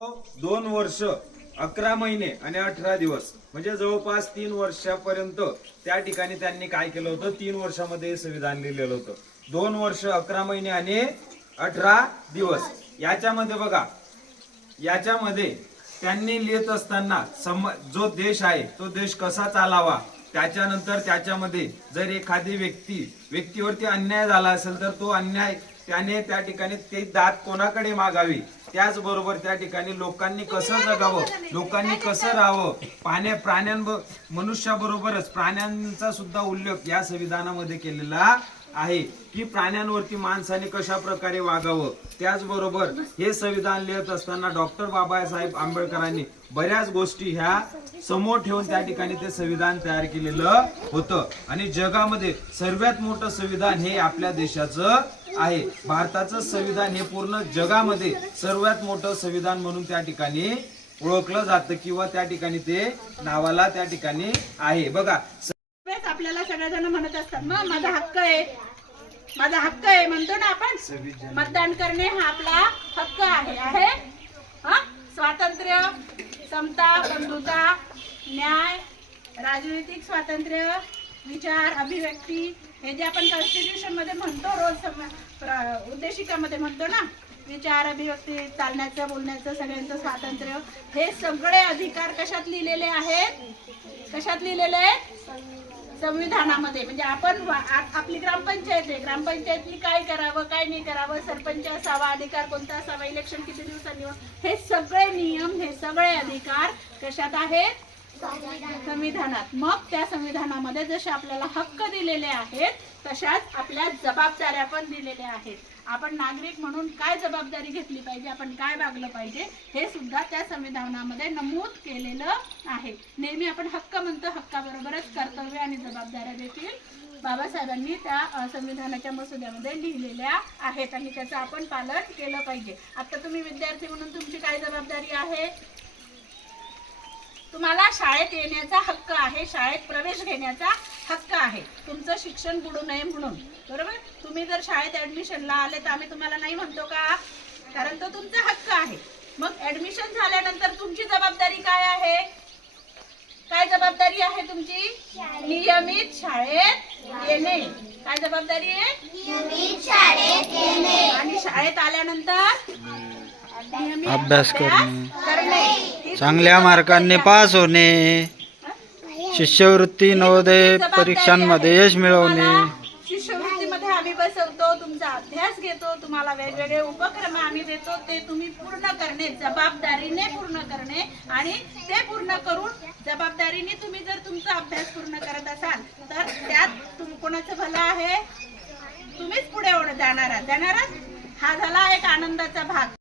दोन वर्ष अकरा महिने आणि अठरा दिवस. म्हणजे जवळपास तीन वर्षापर्यंत त्या ठिकाणी त्यांनी काय केलं होतं? तीन वर्षामध्ये हे संविधान लिहिलेलं होतं. दोन वर्ष अकरा महिने आणि अठरा दिवस. याच्यामध्ये बघा याच्यामध्ये त्यांनी लिहित असताना सम जो देश आहे तो देश कसा चालावा? त्याच्यानंतर त्याच्यामध्ये जर एखादी व्यक्ती व्यक्तीवरती अन्याय झाला असेल तर तो अन्याय त्याने त्या ठिकाणी ते दात कोणाकडे मागावी? त्याचबरोबर त्या ठिकाणी लोकांनी कसं जगावं? लोकांनी कसं राहावं? पाण्या प्राण्यां मनुष्याबरोबरच प्राण्यांचा सुद्धा उल्लेख या संविधानामध्ये केलेला आहे की प्राण्यांवरती माणसाने कशा प्रकारे वागावं? त्याचबरोबर हे संविधान लिहित असताना डॉक्टर बाबासाहेब आंबेडकरांनी बऱ्याच गोष्टी ह्या समोर ठेवून त्या ठिकाणी ते संविधान तयार केलेलं होतं. आणि जगामध्ये सर्वात मोठं संविधान हे आपल्या देशाचं आहे. भारताचं संविधान हे पूर्ण जगामध्ये सर्वात मोठं संविधान म्हणून त्या ठिकाणी ओळखलं जातं किंवा त्या ठिकाणी ते नावाला त्या ठिकाणी आहे. बघा वेळेस आपल्याला सगळेजण म्हणत असतात मग माझा हक्क आहे. माझा हक्क आहे म्हणतो ना आपण. मतदान करणे हा आपला हक्क आहे. आहे? हा? स्वातंत्र्य समता बंधुता न्याय राजनैतिक स्वातंत्र्य विचार अभिव्यक्ती हे जे आपण कॉन्स्टिट्यूशनमध्ये म्हणतो रोज सम- प्र- उद्देशिकामध्ये म्हणतो ना विचार अभिव्यक्ती चालण्याचं बोलण्याचं सगळ्यांचं स्वातंत्र्य हे सगळे अधिकार कशात लिहिलेले आहेत? कशात लिहिलेले आहेत? संविधानामध्ये. म्हणजे आपण वा- आ- आपली ग्रामपंचायत आहे. ग्रामपंचायतनी काय करावं काय नाही करावं? सरपंच असावा अधिकार कोणता असावा? इलेक्शन किती दिवसांनी हो- हे सगळे नियम हे सगळे अधिकार कशात आहेत? संविधानात. मग त्या संविधानामध्ये जसे आपल्याला हक्क दिलेले आहेत तशाच आपल्या जबाबदाऱ्या पण दिलेल्या आहेत. आपण नागरिक म्हणून काय जबाबदारी घेतली पाहिजे आपण काय वागलं पाहिजे हे सुद्धा त्या संविधानामध्ये नमूद केलेलं आहे. नेहमी आपण हक्क म्हणतो हक्काबरोबरच कर्तव्य आणि जबाबदाऱ्या देखील बाबासाहेबांनी त्या संविधानाच्या मसुद्यामध्ये लिहिलेल्या आहेत आणि त्याचं आपण पालन केलं पाहिजे. आता तुम्ही विद्यार्थी म्हणून तुमची काय जबाबदारी आहे? तुम्हाला शाळेत येण्याचा हक्क आहे शाळेत प्रवेश घेण्याचा हक्क आहे. तुमचं शिक्षण बुडू नये म्हणून बरोबर? तुम्ही जर शाळेत ऍडमिशनला आले तर आम्ही तुम्हाला नाही म्हणतो का? कारण तो तुमचा हक्क आहे. मग ऍडमिशन झाल्यानंतर तुमची जबाबदारी काय आहे? काय जबाबदारी आहे तुमची? नियमित शाळेत येणे. काय जबाबदारी आहे? आणि शाळेत आल्यानंतर? नियमित अभ्यास करणे. करणे. चांगल्या मार्कांनी पास होणे. शिष्यवृत्ती नवोदय परीक्षांमध्ये यश मिळवणे. शिष्यवृत्तीमध्ये आम्ही बसवतो तुमचा अभ्यास घेतो तुम्हाला वेगवेगळे उपक्रम आम्ही देतो ते तुम्ही पूर्ण करणे जबाबदारीने पूर्ण करणे आणि ते पूर्ण करून जबाबदारीने तुम्ही जर तुमचा अभ्यास पूर्ण करत असाल तर त्यात कोणाचं भलं आहे? तुम्हीच पुढे जाणार आहात. जाणार हा झाला एक आनंदाचा भाग.